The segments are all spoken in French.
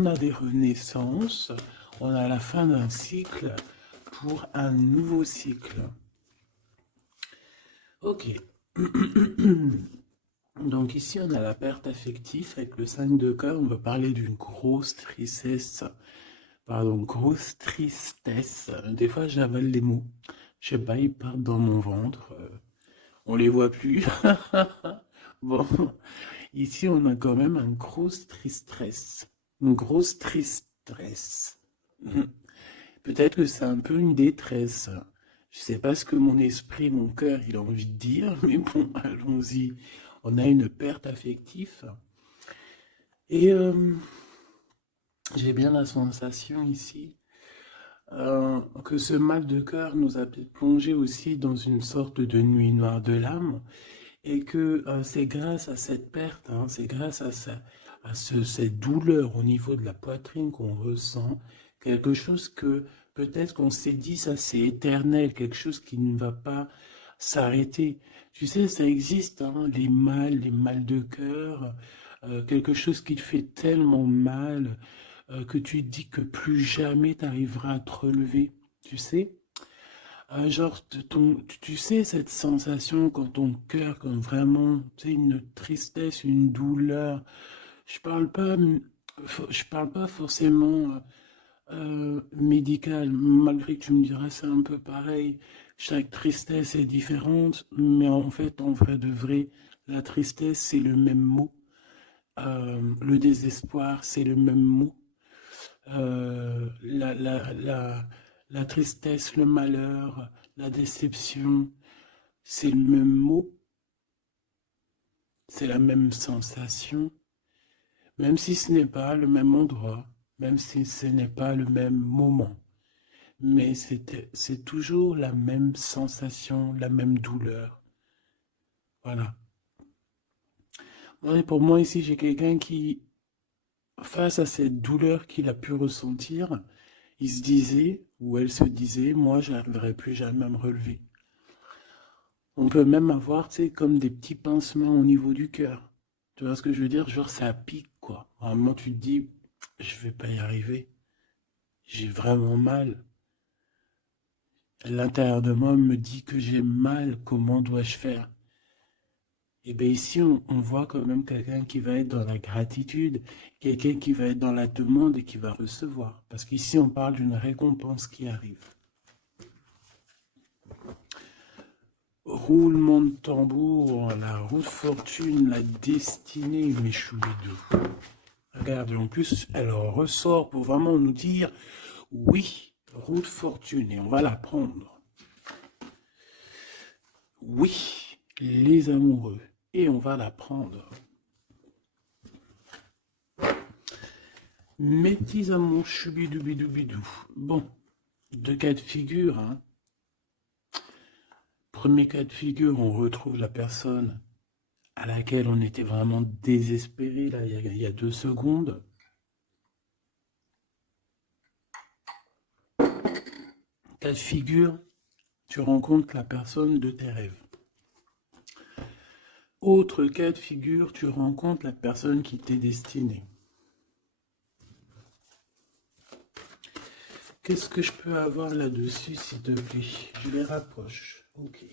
On a des renaissances, on a la fin d'un cycle pour un nouveau cycle. Ok. Donc ici, on a la perte affective avec le 5 de cœur. On va parler d'une grosse tristesse. Pardon, grosse tristesse. Des fois, j'avale les mots. Je sais pas, ils partent dans mon ventre. On les voit plus. Bon, ici, on a quand même une grosse tristesse. Une grosse tristesse. Peut-être que c'est un peu une détresse. Je sais pas ce que mon esprit, mon cœur, il a envie de dire, mais bon, allons-y. On a une perte affective. Et j'ai bien la sensation ici que ce mal de cœur nous a plongé aussi dans une sorte de nuit noire de l'âme et que c'est grâce à cette perte, hein, c'est grâce à, cette douleur au niveau de la poitrine qu'on ressent, quelque chose que peut-être qu'on s'est dit ça c'est éternel, quelque chose qui ne va pas s'arrêter. Tu sais, ça existe, hein, les mal de cœur, quelque chose qui te fait tellement mal que tu te dis que plus jamais tu arriveras à te relever, tu sais? Genre, tu sais, cette sensation quand ton cœur, quand vraiment, tu sais, une tristesse, une douleur. Je parle pas, je parle pas forcément médical, malgré que tu me diras c'est un peu pareil. Chaque tristesse est différente, mais en fait, en vrai de vrai, la tristesse, c'est le même mot. Le désespoir, c'est le même mot. La tristesse, le malheur, la déception, c'est le même mot, c'est la même sensation, même si ce n'est pas le même endroit, même si ce n'est pas le même moment. Mais c'est toujours la même sensation, la même douleur. Voilà. Ouais, pour moi, ici, j'ai quelqu'un qui, face à cette douleur qu'il a pu ressentir, il se disait, ou elle se disait, moi, je n'arriverai plus jamais à me relever. On peut même avoir, tu sais, comme des petits pincements au niveau du cœur. Tu vois ce que je veux dire? Genre, ça pique, quoi. Vraiment, tu te dis, je vais pas y arriver. J'ai vraiment mal. L'intérieur de moi me dit que j'ai mal. Comment dois-je faire? Et bien ici, on voit quand même quelqu'un qui va être dans la gratitude, quelqu'un qui va être dans la demande et qui va recevoir. Parce qu'ici, on parle d'une récompense qui arrive. Roulement de tambour, la roue de fortune, la destinée, mes choubidous. Regarde, en plus, elle ressort pour vraiment nous dire, oui, roue de fortune, et on va la prendre. Oui, les amoureux, et on va la prendre. Mes petits amours choubidoubidou. Bon, deux cas de figure, hein. Premier cas de figure, on retrouve la personne à laquelle on était vraiment désespéré, là, il y a 2 secondes. Cas de figure, tu rencontres la personne de tes rêves. Autre cas de figure, tu rencontres la personne qui t'est destinée. Qu'est-ce que je peux avoir là-dessus, s'il te plaît? Je les rapproche. Ok.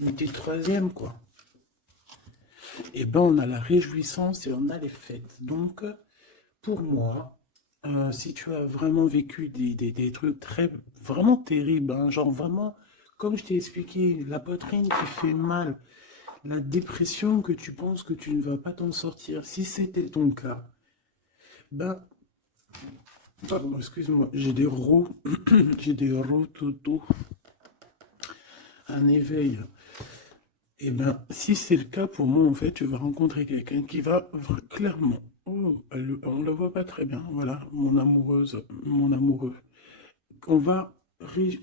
Une petite troisième, quoi. Eh ben, on a la réjouissance et on a les fêtes. Donc, pour moi, si tu as vraiment vécu des trucs vraiment terribles, hein, genre vraiment, comme je t'ai expliqué, la poitrine qui fait mal, la dépression que tu penses que tu ne vas pas t'en sortir, si c'était ton cas, ben, pardon, excuse-moi, j'ai des rots, j'ai des rototos, un éveil. Et ben, si c'est le cas pour moi, en fait, tu vas rencontrer quelqu'un qui va clairement, oh, on ne la voit pas très bien, voilà, mon amoureuse, mon amoureux. On va,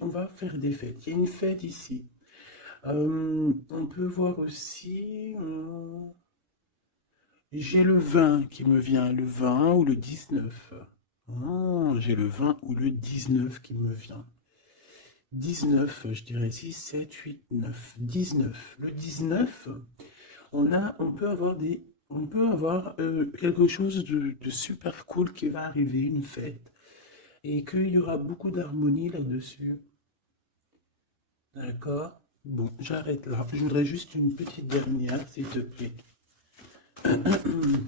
on va faire des fêtes. Il y a une fête ici. On peut voir aussi, j'ai le 20 qui me vient, le 20 ou le 19. Ah, j'ai le 20 ou le 19 qui me vient. 19, je dirais 6, 7, 8, 9, 19. Le 19, on peut avoir des On peut avoir quelque chose de super cool qui va arriver, une fête, et qu'il y aura beaucoup d'harmonie là-dessus. D'accord? Bon, j'arrête là. Je voudrais juste une petite dernière, s'il te plaît.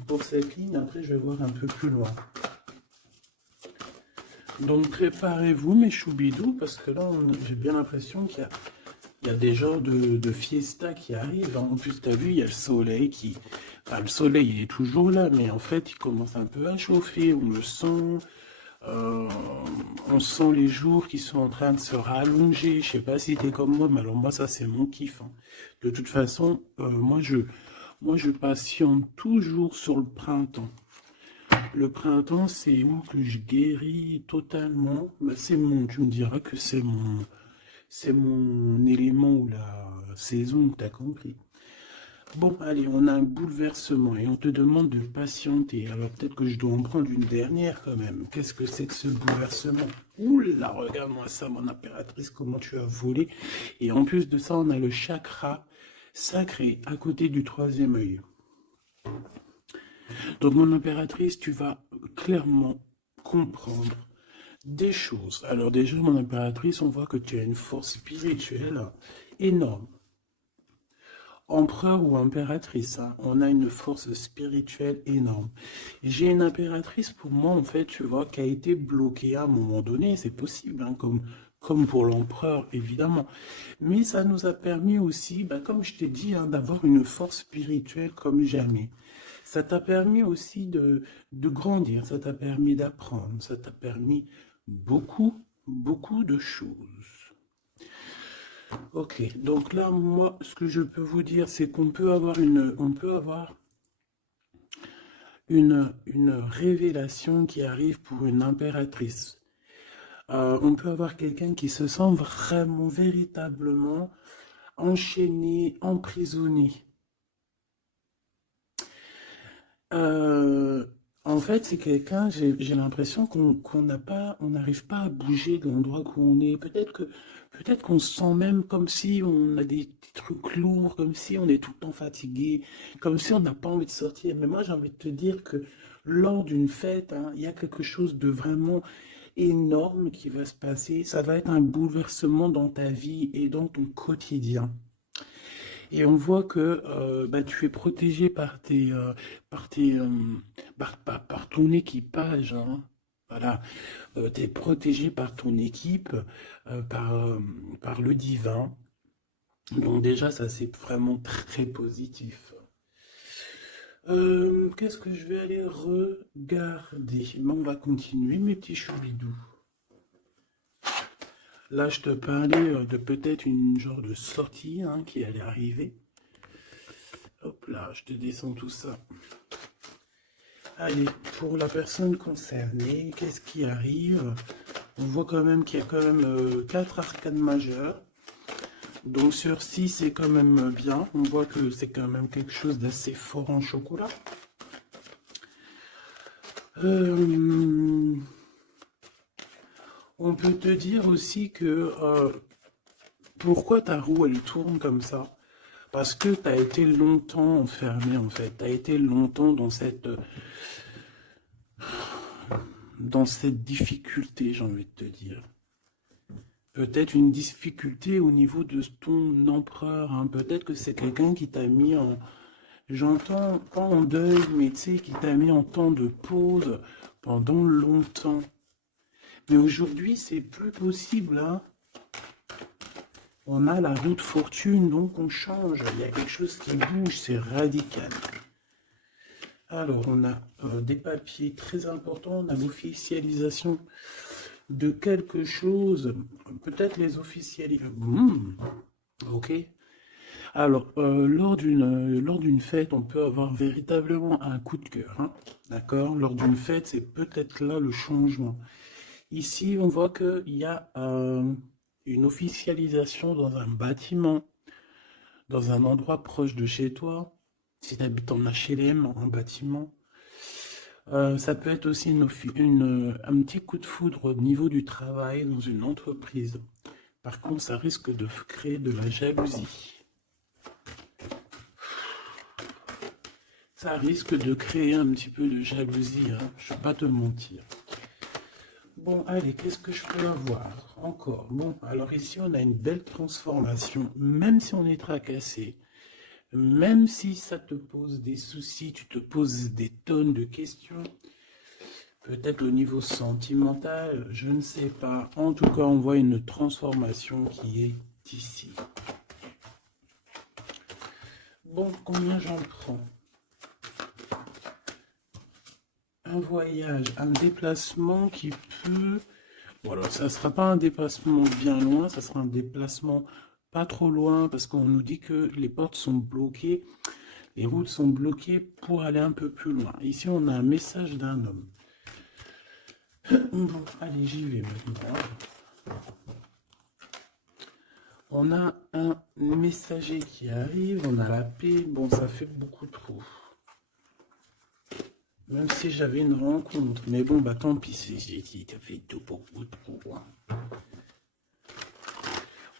Pour cette ligne, après, je vais voir un peu plus loin. Donc, préparez-vous, mes choubidous, parce que là, j'ai bien l'impression qu'il y a des genres de fiesta qui arrivent. En plus, tu as vu, il y a le soleil qui... Enfin, le soleil, il est toujours là, mais en fait, il commence un peu à chauffer. On le sent. Euh, on sent les jours qui sont en train de se rallonger. Je sais pas si t'es comme moi, mais alors moi, ça, c'est mon kiff, hein. De toute façon, moi, je patiente toujours sur le printemps. Le printemps, c'est où que je guéris totalement. Bah, tu me diras que c'est mon élément ou la saison, t'as compris. Bon, allez, on a un bouleversement et on te demande de patienter. Alors peut-être que je dois en prendre une dernière quand même. Qu'est-ce que c'est que ce bouleversement? Ouh là, regarde-moi ça, mon impératrice, comment tu as volé. Et en plus de ça, on a le chakra sacré à côté du troisième œil. Donc mon impératrice, tu vas clairement comprendre des choses. Alors déjà, mon impératrice, on voit que tu as une force spirituelle énorme. Empereur ou impératrice, hein, on a une force spirituelle énorme. J'ai une impératrice pour moi, en fait, tu vois, qui a été bloquée à un moment donné, c'est possible, hein, comme pour l'empereur, évidemment. Mais ça nous a permis aussi, bah, comme je t'ai dit, hein, d'avoir une force spirituelle comme jamais. Ça t'a permis aussi de grandir, ça t'a permis d'apprendre, ça t'a permis beaucoup, beaucoup de choses. Ok, donc là, moi, ce que je peux vous dire, c'est qu'on peut avoir une révélation qui arrive pour une impératrice. On peut avoir quelqu'un qui se sent vraiment, véritablement enchaîné, emprisonné. Euh, En fait, c'est quelqu'un, j'ai l'impression qu'on n'a pas, on n'arrive pas à bouger de l'endroit où on est. Peut-être qu'on se sent même comme si on a des petits trucs lourds, comme si on est tout le temps fatigué, comme si on n'a pas envie de sortir. Mais moi, j'ai envie de te dire que lors d'une fête, hein, il y a quelque chose de vraiment énorme qui va se passer. Ça va être un bouleversement dans ta vie et dans ton quotidien. Et on voit que bah, tu es protégé par tes, par ton équipage, hein. Voilà, tu es protégé par ton équipe, euh, par, euh, par le divin. Donc déjà, ça c'est vraiment très positif. Qu'est-ce que je vais aller regarder? Ben, on va continuer, mes petits choubidous. Là, je te parlais de peut-être une genre de sortie, hein, qui allait arriver. Hop là, je te descends tout ça. Allez, pour la personne concernée, qu'est-ce qui arrive? On voit quand même qu'il y a quand même 4 arcanes majeures. Donc sur 6, c'est quand même bien. On voit que c'est quand même quelque chose d'assez fort en chocolat. Euh, on peut te dire aussi que pourquoi ta roue elle tourne comme ça? Parce que tu as été longtemps enfermé en fait. Tu as été longtemps dans cette difficulté, j'ai envie de te dire. Peut-être une difficulté au niveau de ton empereur, hein. Peut-être que c'est quelqu'un qui t'a mis en, j'entends pas en deuil, mais tu sais, qui t'a mis en temps de pause pendant longtemps. Mais aujourd'hui, c'est plus possible, hein. On a la roue de fortune, donc on change. Il y a quelque chose qui bouge, c'est radical. Alors, on a des papiers très importants, on a l'officialisation de quelque chose, peut-être les officialisations. Ok. Alors, lors d'une fête, on peut avoir véritablement un coup de cœur, hein. D'accord? Lors d'une fête, c'est peut-être là le changement. Ici, on voit qu'il y a une officialisation dans un bâtiment, dans un endroit proche de chez toi. Si tu habites en HLM, en bâtiment. Ça peut être aussi un petit coup de foudre au niveau du travail dans une entreprise. Par contre, ça risque de créer de la jalousie. Ça risque de créer un petit peu de jalousie, hein, je ne vais pas te mentir. Bon, allez, qu'est-ce que je peux avoir encore? Bon, alors ici, on a une belle transformation, même si on est tracassé, même si ça te pose des soucis, tu te poses des tonnes de questions, peut-être au niveau sentimental, je ne sais pas. En tout cas, on voit une transformation qui est ici. Bon, combien j'en prends? Un voyage, un déplacement qui peut... Bon, alors ça ne sera pas un déplacement bien loin, ça sera un déplacement pas trop loin, parce qu'on nous dit que les portes sont bloquées, les routes sont bloquées pour aller un peu plus loin. Ici, on a un message d'un homme. Bon, allez, j'y vais maintenant. On a un messager qui arrive, on a la paix. Bon, ça fait beaucoup trop. Même si j'avais une rencontre. Mais bon, bah tant pis, ça fait tout beaucoup trop.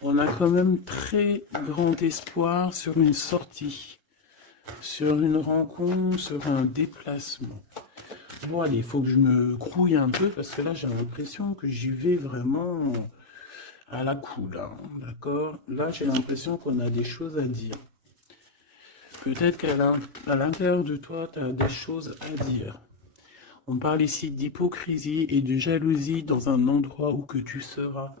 On a quand même très grand espoir sur une sortie, sur une rencontre, sur un déplacement. Bon, allez, il faut que je me grouille un peu parce que là, j'ai l'impression que j'y vais vraiment à la cool, hein, d'accord? Là, j'ai l'impression qu'on a des choses à dire. Peut-être qu'à l'intérieur de toi, tu as des choses à dire. On parle ici d'hypocrisie et de jalousie dans un endroit où que tu seras.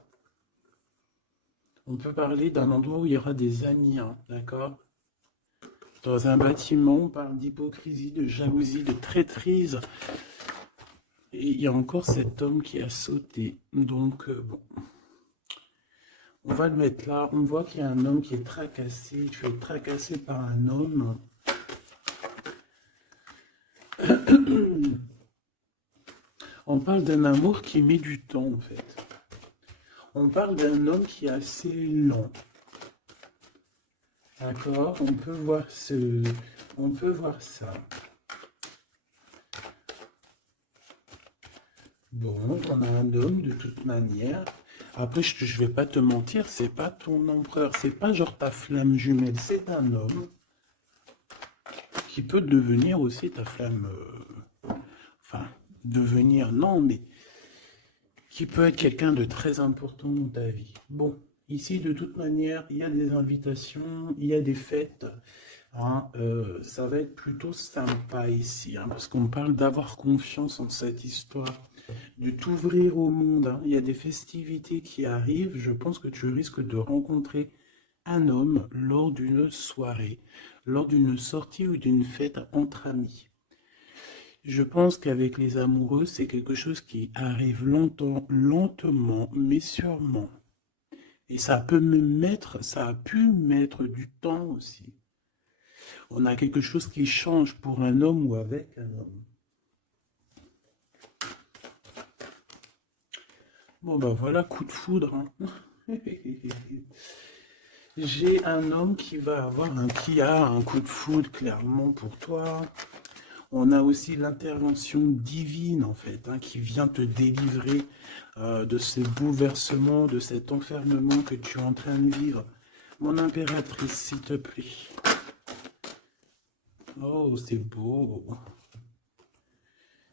On peut parler d'un endroit où il y aura des amis, hein, d'accord? Dans un bâtiment, on parle d'hypocrisie, de jalousie, de traîtrise. Et il y a encore cet homme qui a sauté. Donc, bon. On va le mettre là. On voit qu'il y a un homme qui est tracassé. Tu es tracassé par un homme. On parle d'un amour qui met du temps, en fait. On parle d'un homme qui est assez lent. D'accord? On peut voir ça. Bon, on a un homme de toute manière. Après, je vais pas te mentir, c'est pas ton empereur, c'est pas genre ta flamme jumelle, c'est un homme qui peut devenir aussi ta flamme. Enfin, devenir, non, mais qui peut être quelqu'un de très important dans ta vie. Bon, ici, de toute manière, il y a des invitations, il y a des fêtes. Hein, ça va être plutôt sympa ici, hein, parce qu'on parle d'avoir confiance en cette histoire, de t'ouvrir au monde. Hein. Il y a des festivités qui arrivent. Je pense que tu risques de rencontrer un homme lors d'une soirée, lors d'une sortie ou d'une fête entre amis. Je pense qu'avec les amoureux, c'est quelque chose qui arrive longtemps, lentement, mais sûrement. Et ça a pu mettre du temps aussi. On a quelque chose qui change pour un homme ou avec un homme. Bon ben voilà, coup de foudre. Hein. J'ai un homme qui a un coup de foudre clairement pour toi. On a aussi l'intervention divine en fait, hein, qui vient te délivrer de ces bouleversements, de cet enfermement que tu es en train de vivre. Mon impératrice, s'il te plaît. Oh, c'est beau.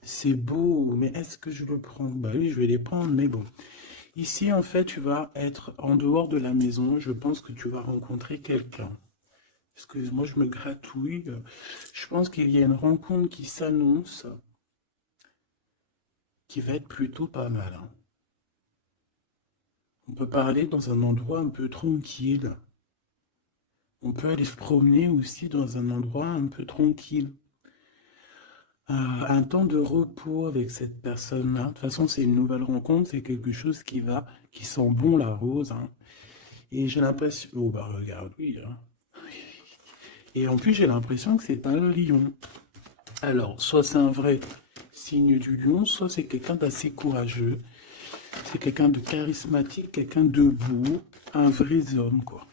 C'est beau, mais est-ce que je le prends? Bah oui, je vais les prendre, mais bon. Ici, en fait, tu vas être en dehors de la maison. Je pense que tu vas rencontrer quelqu'un. Excuse-moi, je me gratouille. Je pense qu'il y a une rencontre qui s'annonce, qui va être plutôt pas mal. Hein. On peut parler dans un endroit un peu tranquille. On peut aller se promener aussi dans un endroit un peu tranquille. Un temps de repos avec cette personne-là. De toute façon, c'est une nouvelle rencontre, c'est quelque chose qui sent bon la rose. Hein. Et j'ai l'impression... Oh bah regarde, oui. Hein. Et en plus, j'ai l'impression que c'est un lion. Alors, soit c'est un vrai signe du lion, soit c'est quelqu'un d'assez courageux. C'est quelqu'un de charismatique, quelqu'un de beau, un vrai homme, quoi.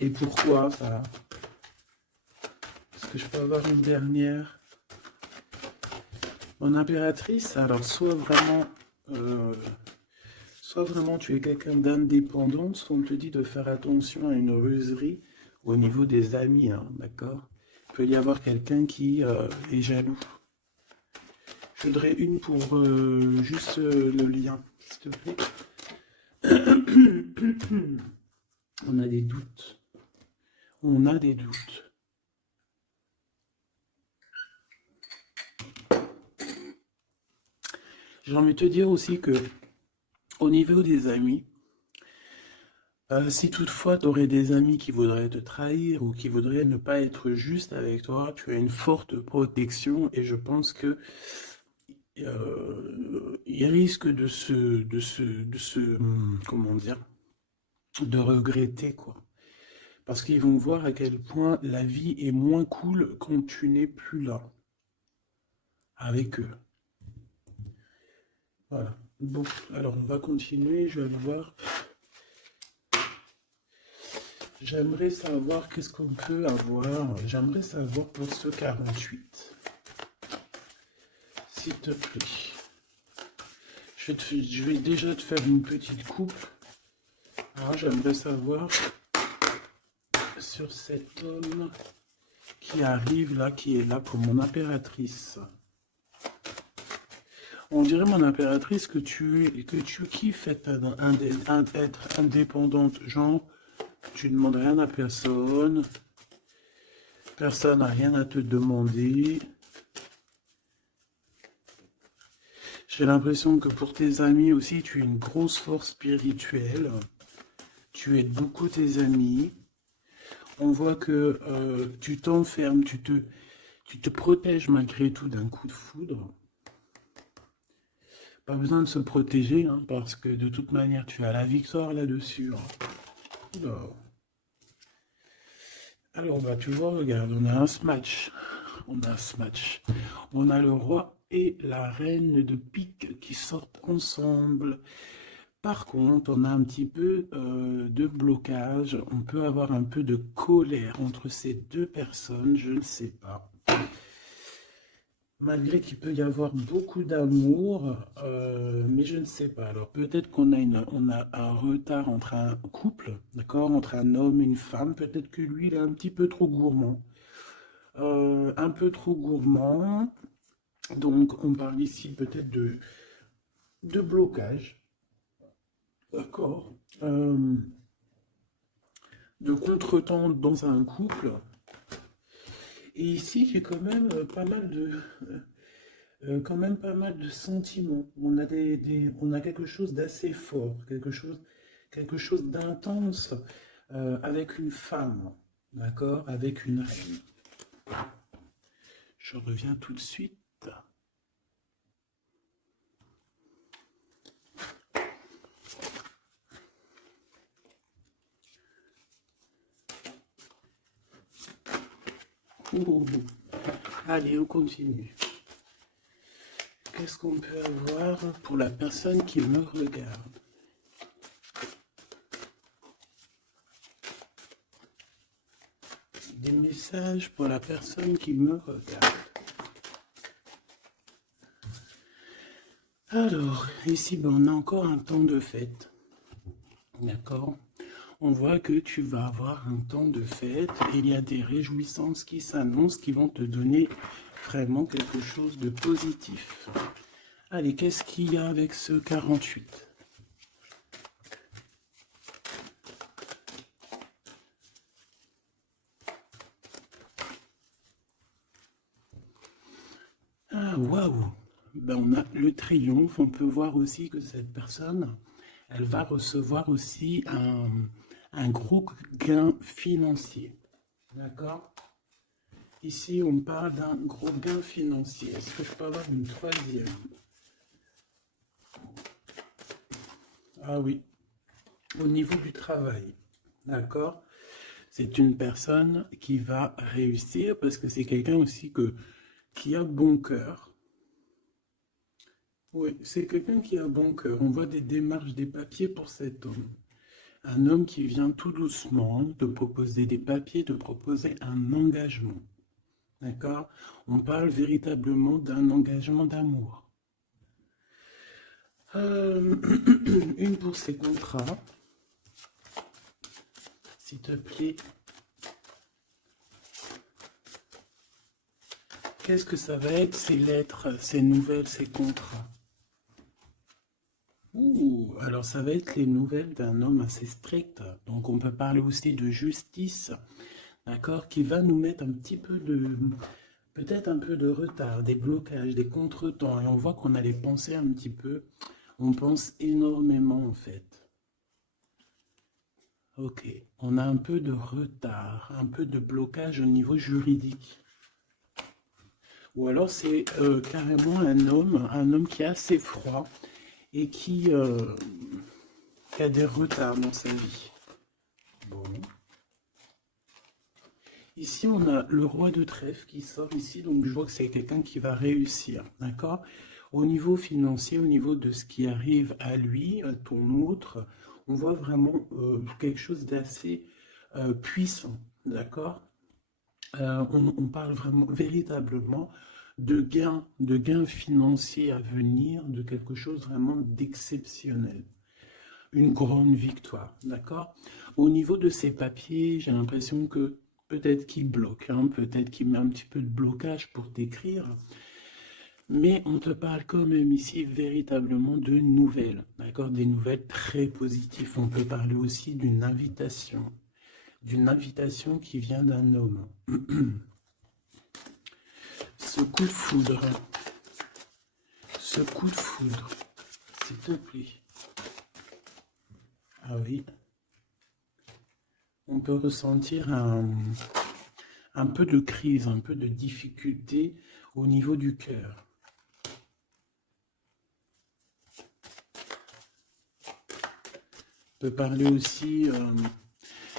Et pourquoi ça? Est-ce que je peux avoir une dernière? Mon impératrice, alors soit vraiment tu es quelqu'un d'indépendant, soit on te dit de faire attention à une ruserie au niveau des amis, hein, d'accord? Il peut y avoir quelqu'un qui est jaloux. Je voudrais une pour juste le lien, s'il te plaît. On a des doutes. On a des doutes. J'ai envie de te dire aussi que au niveau des amis, si toutefois tu aurais des amis qui voudraient te trahir ou qui voudraient ne pas être juste avec toi, tu as une forte protection et je pense que il risque comment dire, de regretter quoi. Parce qu'ils vont voir à quel point la vie est moins cool quand tu n'es plus là avec eux. Voilà. Bon, alors on va continuer, je vais voir. J'aimerais savoir qu'est-ce qu'on peut avoir. J'aimerais savoir pour ce 48. S'il te plaît. Je vais déjà te faire une petite coupe. Alors j'aimerais savoir sur cet homme qui arrive là, qui est là pour mon impératrice. On dirait, mon impératrice, que tu kiffes être indépendante. Genre, tu ne demandes rien à personne. Personne n'a rien à te demander. J'ai l'impression que pour tes amis aussi, tu es une grosse force spirituelle. Tu aides beaucoup tes amis. On voit que tu t'enfermes, tu te protèges malgré tout d'un coup de foudre. Pas besoin de se protéger, hein, parce que de toute manière, tu as la victoire là-dessus. Hein. Alors, bah, tu vois, regarde, on a un smash. On a un smash. On a le roi et la reine de pique qui sortent ensemble. Par contre, on a un petit peu de blocage. On peut avoir un peu de colère entre ces deux personnes, je ne sais pas. Malgré qu'il peut y avoir beaucoup d'amour, mais je ne sais pas. Alors peut-être qu'on a, on a un retard entre un couple, d'accord, entre un homme et une femme. Peut-être que lui, il est un petit peu trop gourmand. Un peu trop gourmand. Donc on parle ici peut-être de blocage. D'accord. De contretemps dans un couple. Et ici, j'ai quand même pas mal de sentiments. On a on a quelque chose d'assez fort, quelque chose d'intense avec une femme, d'accord, avec une reine. Je reviens tout de suite. Ouh. Allez, on continue. Qu'est-ce qu'on peut avoir pour la personne qui me regarde? Des messages pour la personne qui me regarde. Alors, ici, ben, on a encore un temps de fête. D'accord? On voit que tu vas avoir un temps de fête et il y a des réjouissances qui s'annoncent qui vont te donner vraiment quelque chose de positif. Allez, qu'est-ce qu'il y a avec ce 48? Ah, waouh! Ben, on a le triomphe. On peut voir aussi que cette personne, elle va recevoir aussi un gros gain financier. D'accord? Ici, on parle d'un gros gain financier. Est-ce que je peux avoir une troisième? Ah oui, au niveau du travail. D'accord? C'est une personne qui va réussir parce que c'est quelqu'un aussi qui a bon cœur. Oui, c'est quelqu'un qui a bon cœur. On voit des démarches, des papiers pour cet homme. Un homme qui vient tout doucement te proposer des papiers, te proposer un engagement. D'accord? On parle véritablement d'un engagement d'amour. Une pour ses contrats. S'il te plaît. Qu'est-ce que ça va être ces lettres, ces nouvelles, ces contrats? Ouh, alors ça va être les nouvelles d'un homme assez strict. Donc on peut parler aussi de justice, d'accord, qui va nous mettre un petit peu de, peut-être un peu de retard, des blocages, des contretemps. Et on voit qu'on a les pensées un petit peu. On pense énormément en fait. Ok, on a un peu de retard, un peu de blocage au niveau juridique. Ou alors c'est carrément un homme qui est assez froid et qui a des retards dans sa vie. Bon. Ici, on a le roi de trèfle qui sort ici, donc je vois que c'est quelqu'un qui va réussir, d'accord? Au niveau financier, au niveau de ce qui arrive à lui, à ton autre, on voit vraiment quelque chose d'assez puissant, d'accord? On parle vraiment, véritablement de gains financiers à venir, de quelque chose vraiment d'exceptionnel. Une grande victoire, d'accord? Au niveau de ces papiers, j'ai l'impression que peut-être qu'il bloque, hein, peut-être qu'il met un petit peu de blocage pour t'écrire, mais on te parle quand même ici véritablement de nouvelles, d'accord? Des nouvelles très positives. On peut parler aussi d'une invitation qui vient d'un homme. Ce coup de foudre, ce coup de foudre, s'il te plaît. Ah oui, on peut ressentir un peu de crise, un peu de difficulté au niveau du cœur. On peut parler aussi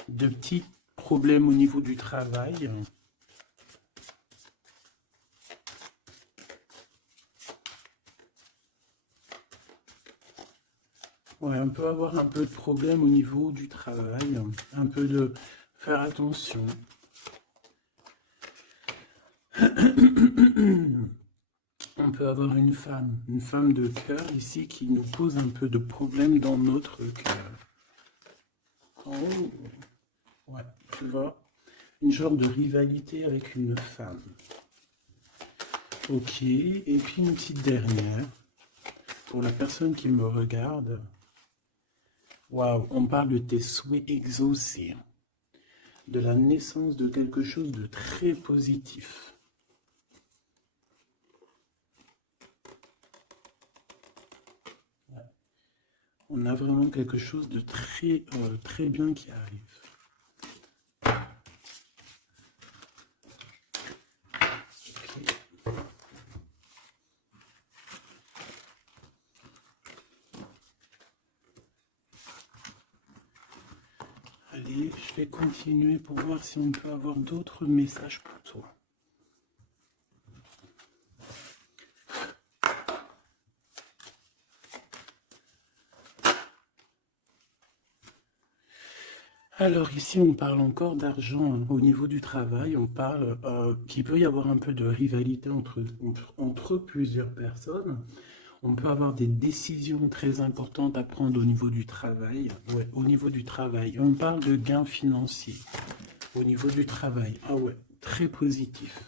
de petits problèmes au niveau du travail. Ouais, on peut avoir un peu de problème au niveau du travail, un peu de faire attention. On peut avoir une femme de cœur ici qui nous pose un peu de problème dans notre cœur. Oh, ouais, tu vois, une genre de rivalité avec une femme. Ok, et puis une petite dernière, pour la personne qui me regarde. Waouh, on parle de tes souhaits exaucés, de la naissance de quelque chose de très positif. On a vraiment quelque chose de très bien qui arrive. Allez, je vais continuer pour voir si on peut avoir d'autres messages pour toi. Alors ici, on parle encore d'argent, hein. Au niveau du travail, on parle qu'il peut y avoir un peu de rivalité entre plusieurs personnes. On peut avoir des décisions très importantes à prendre au niveau du travail. Ouais, au niveau du travail. On parle de gains financiers. Au niveau du travail. Ah ouais, très positif.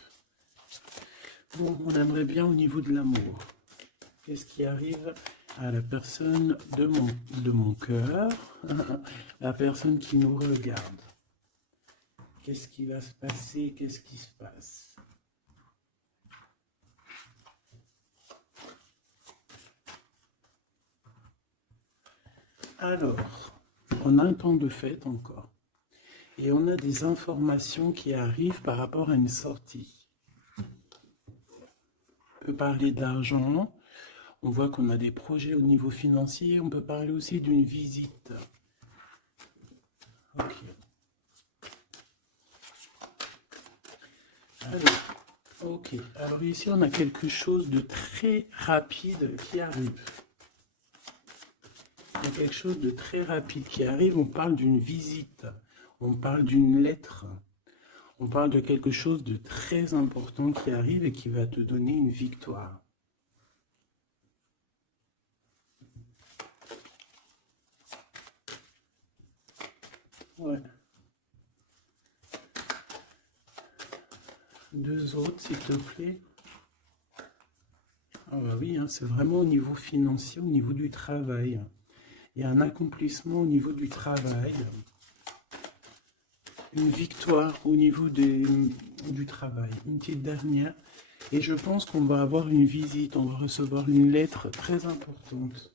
Bon, on aimerait bien au niveau de l'amour. Qu'est-ce qui arrive à la personne de mon cœur, la personne qui nous regarde? Qu'est-ce qui va se passer? Qu'est-ce qui se passe? Alors, on a un temps de fête encore. Et on a des informations qui arrivent par rapport à une sortie. On peut parler d'argent. On voit qu'on a des projets au niveau financier. On peut parler aussi d'une visite. Ok. Alors ici, on a quelque chose de très rapide qui arrive. Il y a quelque chose de très rapide qui arrive. On parle d'une visite. On parle d'une lettre. On parle de quelque chose de très important qui arrive et qui va te donner une victoire. Ouais. deux autres, s'il te plaît. Ah bah oui, hein, c'est vraiment au niveau financier, au niveau du travail. Il y a un accomplissement au niveau du travail. Une victoire au niveau du travail. Une petite dernière. Et je pense qu'on va avoir une visite, on va recevoir une lettre très importante.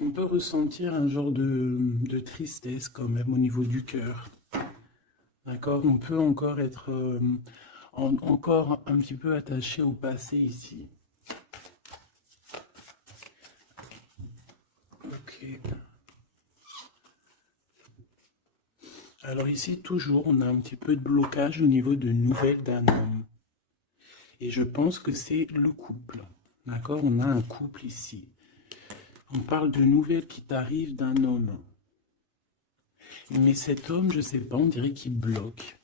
On peut ressentir un genre de tristesse quand même au niveau du cœur. D'accord? On peut encore être encore un petit peu attaché au passé ici. Ok. Alors ici, toujours, on a un petit peu de blocage au niveau de nouvelles d'un homme. Et je pense que c'est le couple. D'accord? On a un couple ici. On parle de nouvelles qui t'arrivent d'un homme. Mais cet homme, je sais pas, on dirait qu'il bloque.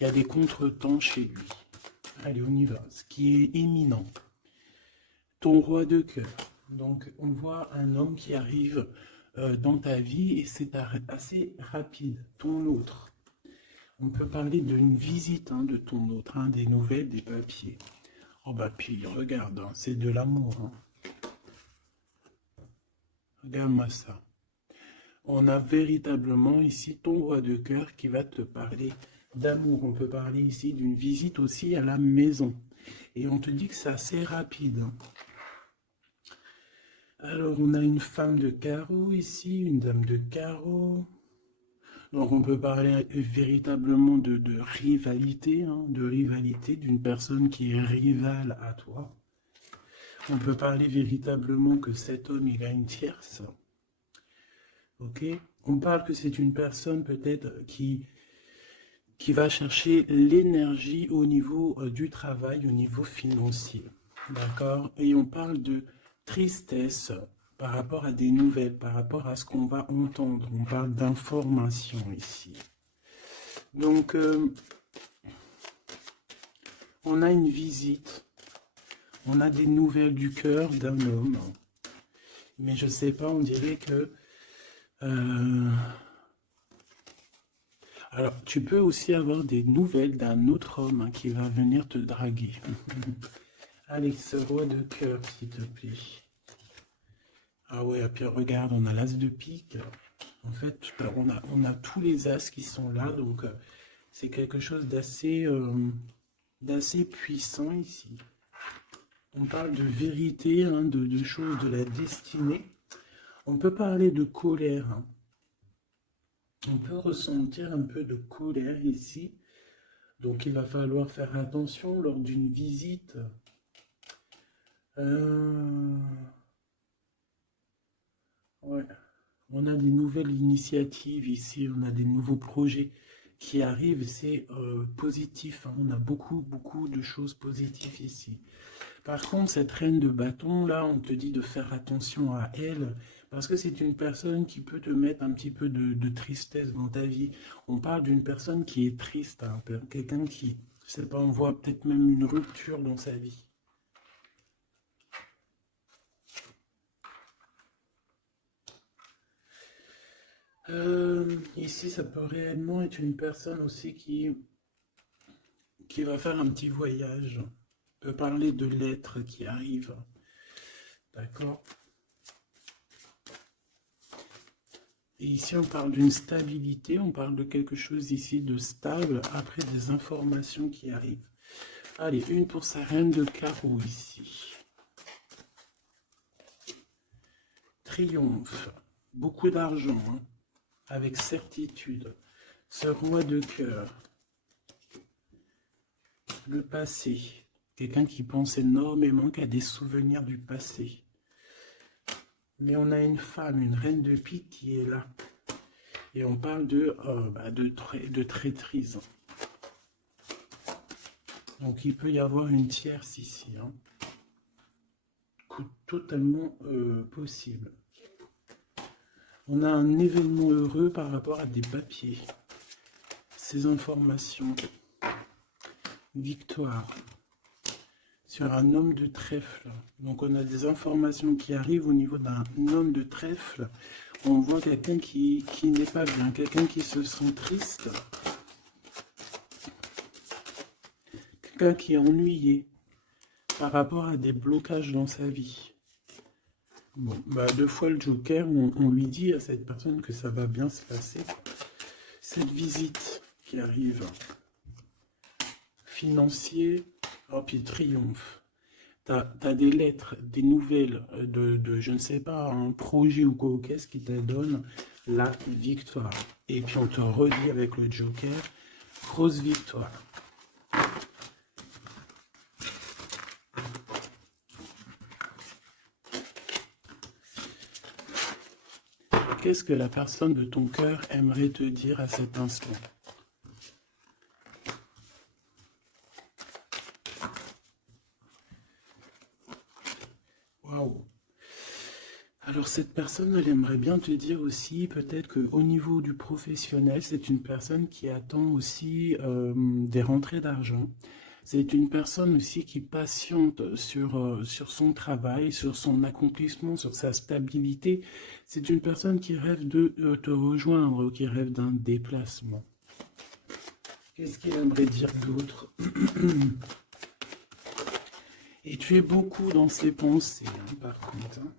Il y a des contretemps chez lui. Allez, on y va. Ce qui est imminent. Ton roi de cœur. Donc, on voit un homme qui arrive dans ta vie et c'est assez rapide. Ton autre. On peut parler d'une visite de ton autre, des nouvelles, des papiers. Oh bah puis, regarde, c'est de l'amour. Regarde-moi ça. On a véritablement ici ton roi de cœur qui va te parler d'amour. On peut parler ici d'une visite aussi à la maison. Et on te dit que c'est assez rapide. Alors, on a une femme de carreau ici, une dame de carreau. Donc, on peut parler véritablement de rivalité, de rivalité d'une personne qui est rivale à toi. On peut parler véritablement que cet homme, il a une tierce. Ok? On parle que c'est une personne peut-être qui va chercher l'énergie au niveau du travail, au niveau financier. D'accord? Et on parle de tristesse par rapport à des nouvelles, par rapport à ce qu'on va entendre. On parle d'information ici. Donc, on a une visite. On a des nouvelles du cœur d'un homme. Mais je sais pas, on dirait que... Alors, tu peux aussi avoir des nouvelles d'un autre homme qui va venir te draguer. Allez, ce roi de cœur, s'il te plaît. Ah ouais, et puis regarde, on a l'as de pique. En fait, on a tous les as qui sont là, donc c'est quelque chose d'assez puissant ici. On parle de vérité, de choses de la destinée. On peut parler de colère. On peut ressentir un peu de colère ici. Donc il va falloir faire attention lors d'une visite. Ouais. On a des nouvelles initiatives ici, on a des nouveaux projets qui arrivent, c'est positif. On a beaucoup de choses positives ici. Par contre, cette reine de bâton, là, on te dit de faire attention à elle, parce que c'est une personne qui peut te mettre un petit peu de tristesse dans ta vie. On parle d'une personne qui est triste, quelqu'un qui, je sais pas, on voit peut-être même une rupture dans sa vie. Ici, ça peut réellement être une personne aussi qui va faire un petit voyage. On peut parler de lettres qui arrivent. D'accord? Et ici, on parle d'une stabilité, on parle de quelque chose ici de stable après des informations qui arrivent. Allez, une pour sa reine de carreau ici. Triomphe. Beaucoup d'argent, avec certitude. Ce roi de cœur. Le passé. Quelqu'un qui pense énormément, qui a des souvenirs du passé. Mais on a une femme, une reine de pique qui est là. Et on parle de traîtrise. Donc il peut y avoir une tierce ici. Totalement possible. On a un événement heureux par rapport à des papiers. Ces informations. Victoire. Sur un homme de trèfle. Donc on a des informations qui arrivent au niveau d'un homme de trèfle. On voit quelqu'un qui n'est pas bien, quelqu'un qui se sent triste, quelqu'un qui est ennuyé par rapport à des blocages dans sa vie. Bon, bah, deux fois le Joker, on lui dit à cette personne que ça va bien se passer. Cette visite qui arrive, financier, oh, puis triomphe. T'as des lettres, des nouvelles de, je ne sais pas, un projet ou quoi, qu'est-ce qui te donne la victoire. Et puis on te redit avec le Joker, grosse victoire. Qu'est-ce que la personne de ton cœur aimerait te dire à cet instant? Waouh! Alors cette personne, elle aimerait bien te dire aussi, peut-être qu'au niveau du professionnel, c'est une personne qui attend aussi des rentrées d'argent. C'est une personne aussi qui patiente sur son travail, sur son accomplissement, sur sa stabilité. C'est une personne qui rêve de te rejoindre, qui rêve d'un déplacement. Qu'est-ce qu'il aimerait dire d'autre? Et tu es beaucoup dans ses pensées, hein, par contre. Hein.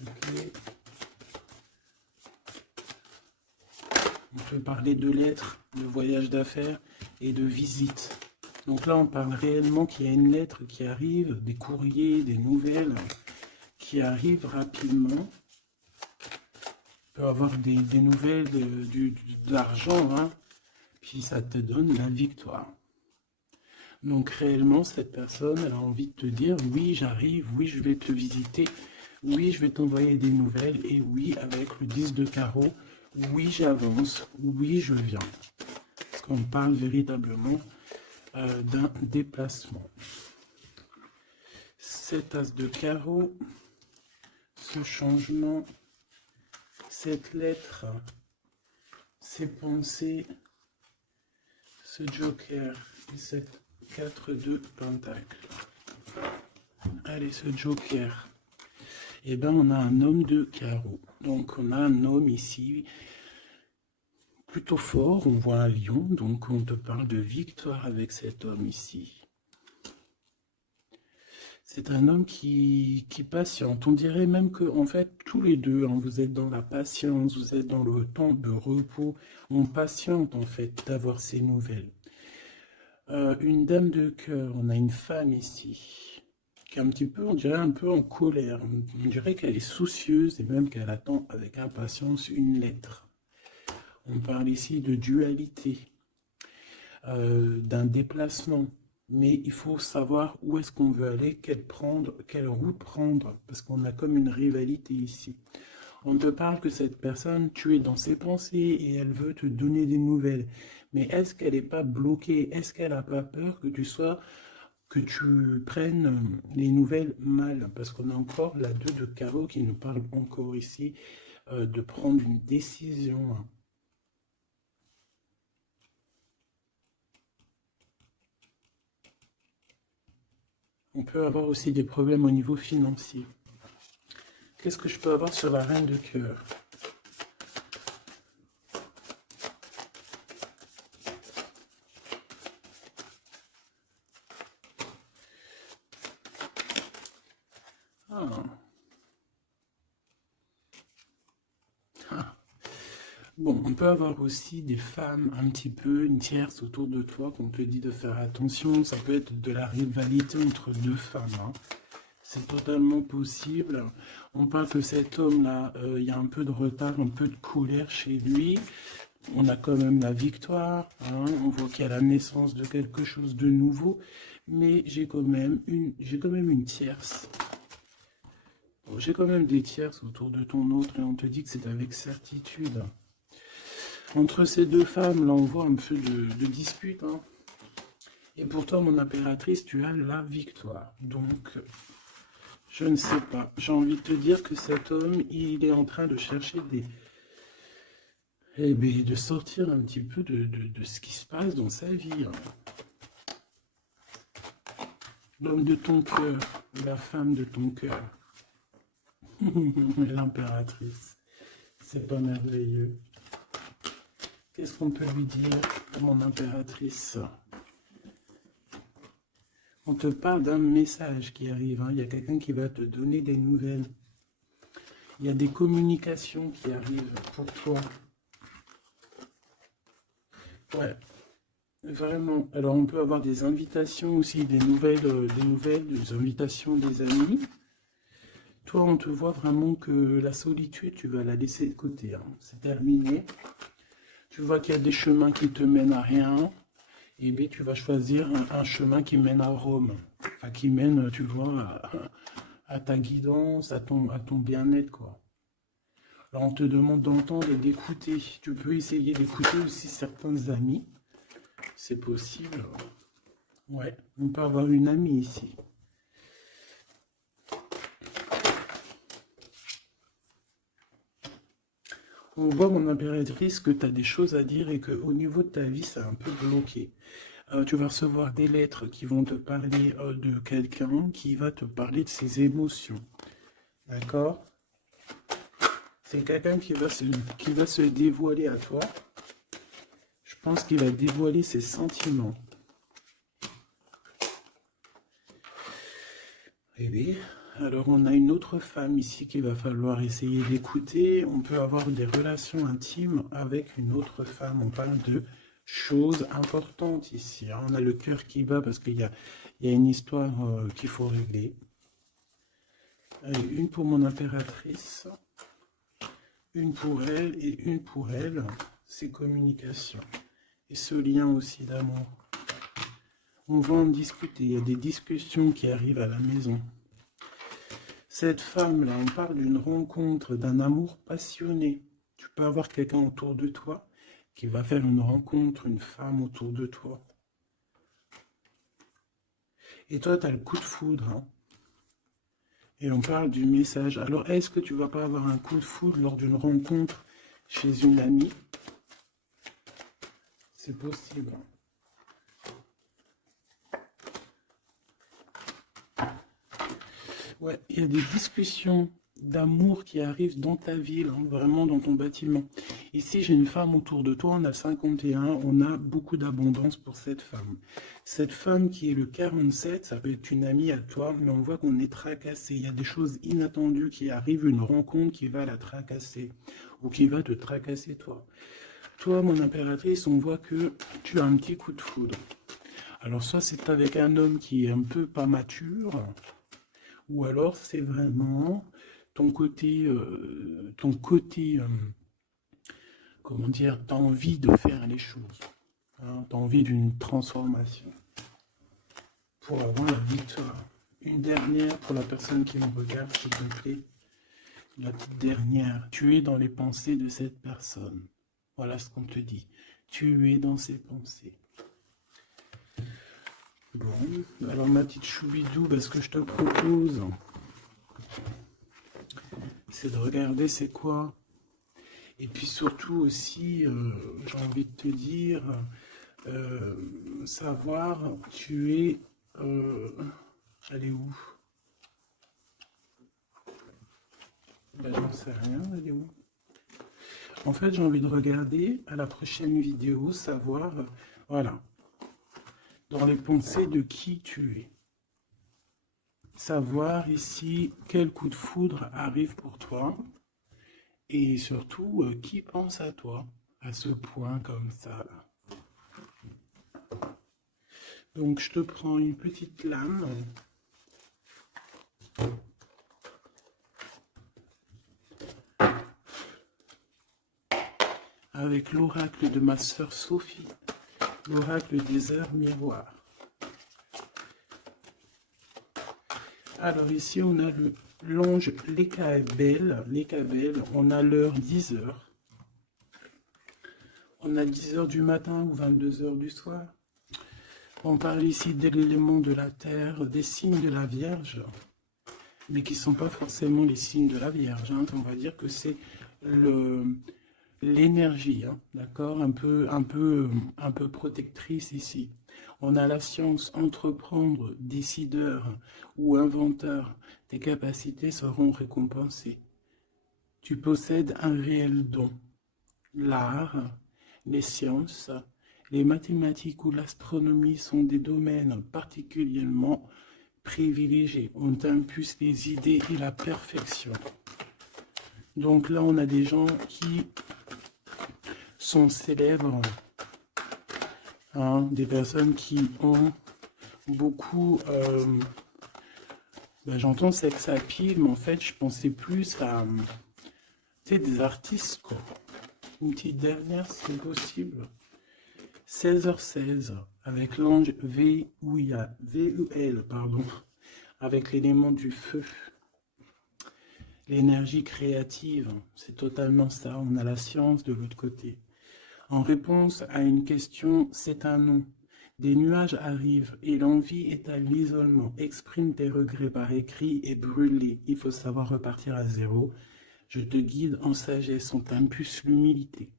Okay. On peut parler de lettres, de voyage d'affaires et de visite. Donc là, on parle réellement qu'il y a une lettre qui arrive, des courriers, des nouvelles qui arrivent rapidement. On peut avoir des nouvelles, de l'argent, hein, puis ça te donne la victoire. Donc réellement, cette personne, elle a envie de te dire, oui, j'arrive, oui, je vais te visiter, oui, je vais t'envoyer des nouvelles, et oui, avec le 10 de carreau, oui, j'avance, oui, je viens. Parce qu'on parle véritablement d'un déplacement. Cet as de carreau, ce changement, cette lettre, ces pensées, ce joker et cette 4 de pentacle. Allez, ce joker. Eh bien, on a un homme de carreau. Donc, on a un homme ici plutôt fort. On voit un lion. Donc, on te parle de victoire avec cet homme ici. C'est un homme qui patiente. On dirait même que, en fait, tous les deux, hein, vous êtes dans la patience, vous êtes dans le temps de repos. On patiente, en fait, d'avoir ces nouvelles. Une dame de cœur, on a une femme ici. Un petit peu, on dirait un peu en colère. On dirait qu'elle est soucieuse et même qu'elle attend avec impatience une lettre. On parle ici de dualité, d'un déplacement. Mais il faut savoir où est-ce qu'on veut aller, quelle route prendre, parce qu'on a comme une rivalité ici. On te parle que cette personne, tu es dans ses pensées et elle veut te donner des nouvelles. Mais est-ce qu'elle n'est pas bloquée? Est-ce qu'elle n'a pas peur que tu prennes les nouvelles mal, parce qu'on a encore la 2 de carreau qui nous parle encore ici de prendre une décision. On peut avoir aussi des problèmes au niveau financier. Qu'est-ce que je peux avoir sur la reine de cœur? Bon, on peut avoir aussi des femmes un petit peu, une tierce autour de toi qu'on te dit de faire attention. Ça peut être de la rivalité entre deux femmes. Hein. C'est totalement possible. On parle que cet homme-là, il y a un peu de retard, un peu de colère chez lui. On a quand même la victoire. Hein. On voit qu'il y a la naissance de quelque chose de nouveau. Mais j'ai quand même une tierce. Bon, j'ai quand même des tierces autour de ton autre et on te dit que c'est avec certitude. Entre ces deux femmes, là, on voit un peu de dispute. Hein. Et pourtant, mon impératrice, tu as la victoire. Donc, je ne sais pas. J'ai envie de te dire que cet homme, il est en train de chercher de sortir un petit peu de ce qui se passe dans sa vie. Hein. L'homme de ton cœur, la femme de ton cœur. L'impératrice. C'est pas merveilleux. Qu'est-ce qu'on peut lui dire, mon impératrice? On te parle d'un message qui arrive, hein. Il y a quelqu'un qui va te donner des nouvelles. Il y a des communications qui arrivent pour toi. Ouais, vraiment. Alors on peut avoir des invitations aussi, des nouvelles, des invitations des amis. Toi, on te voit vraiment que la solitude, tu vas la laisser de côté, hein. C'est terminé. Tu vois qu'il y a des chemins qui te mènent à rien. Et bien, tu vas choisir un chemin qui mène à Rome. Enfin, qui mène, tu vois, à ta guidance, à ton bien-être, quoi. Alors, on te demande d'entendre et d'écouter. Tu peux essayer d'écouter aussi certains amis. C'est possible. Ouais, on peut avoir une amie ici. On voit, mon impératrice, que tu as des choses à dire et qu'au niveau de ta vie, c'est un peu bloqué. Tu vas recevoir des lettres qui vont te parler de quelqu'un qui va te parler de ses émotions. D'accord? C'est quelqu'un qui va se dévoiler à toi. Je pense qu'il va dévoiler ses sentiments. Eh bien, alors on a une autre femme ici qu'il va falloir essayer d'écouter. On peut avoir des relations intimes avec une autre femme. On parle de choses importantes ici, hein. On a le cœur qui bat parce qu'il y a une histoire qu'il faut régler. Allez, une pour mon impératrice, une pour elle et une pour elle. C'est communication. Et ce lien aussi d'amour. On va en discuter. Il y a des discussions qui arrivent à la maison. Cette femme-là, on parle d'une rencontre, d'un amour passionné. Tu peux avoir quelqu'un autour de toi qui va faire une rencontre, une femme autour de toi. Et toi, tu as le coup de foudre, hein. Et on parle du message. Alors, est-ce que tu vas pas avoir un coup de foudre lors d'une rencontre chez une amie? C'est possible. Ouais, il y a des discussions d'amour qui arrivent dans ta ville, hein, vraiment dans ton bâtiment. Ici, j'ai une femme autour de toi, on a le 51, on a beaucoup d'abondance pour cette femme. Cette femme qui est le 47, ça peut être une amie à toi, mais on voit qu'on est tracassé. Il y a des choses inattendues qui arrivent, une rencontre qui va la tracasser, ou qui va te tracasser toi. Toi, mon impératrice, on voit que tu as un petit coup de foudre. Alors, soit c'est avec un homme qui est un peu pas mature, ou alors c'est vraiment ton côté, comment dire, tu as envie de faire les choses, hein, tu as envie d'une transformation pour avoir la victoire. Une dernière pour la personne qui me regarde, s'il te plaît. La petite dernière, tu es dans les pensées de cette personne. Voilà ce qu'on te dit. Tu es dans ses pensées. Bon, alors ma petite choubidou, ce que je te propose, c'est de regarder c'est quoi. Et puis surtout aussi, j'ai envie de te dire, savoir, tu es... elle est où? Ben, j'en sais rien, elle est où? En fait, j'ai envie de regarder à la prochaine vidéo, savoir, voilà, dans les pensées de qui tu es. Savoir ici quel coup de foudre arrive pour toi. Et surtout, qui pense à toi, à ce point comme ça, là. Donc, je te prends une petite lame. Avec l'oracle de ma sœur Sophie, l'oracle des heures miroirs. Alors ici, on a l'ange Lécaël, on a l'heure 10 heures. On a 10 heures du matin ou 22 heures du soir. On parle ici de l'élément de la terre, des signes de la Vierge, mais qui ne sont pas forcément les signes de la Vierge, hein. On va dire que c'est l'énergie, hein, d'accord? Un peu protectrice ici. On a la science, entreprendre, décideur ou inventeur. Tes capacités seront récompensées. Tu possèdes un réel don. L'art, les sciences, les mathématiques ou l'astronomie sont des domaines particulièrement privilégiés. On t'impulse les idées et la perfection. Donc là, on a des gens qui sont célèbres, hein, des personnes qui ont beaucoup... ben, j'entends sex appeal, mais en fait, je pensais plus à des artistes, quoi. Une petite dernière, si c'est possible. 16h16, avec l'ange VUL, pardon, avec l'élément du feu. L'énergie créative, c'est totalement ça. On a la science de l'autre côté. En réponse à une question, c'est un non. Des nuages arrivent et l'envie est à l'isolement. Exprime tes regrets par écrit et brûle-les. Il faut savoir repartir à zéro. Je te guide en sagesse, on t'impulse l'humilité.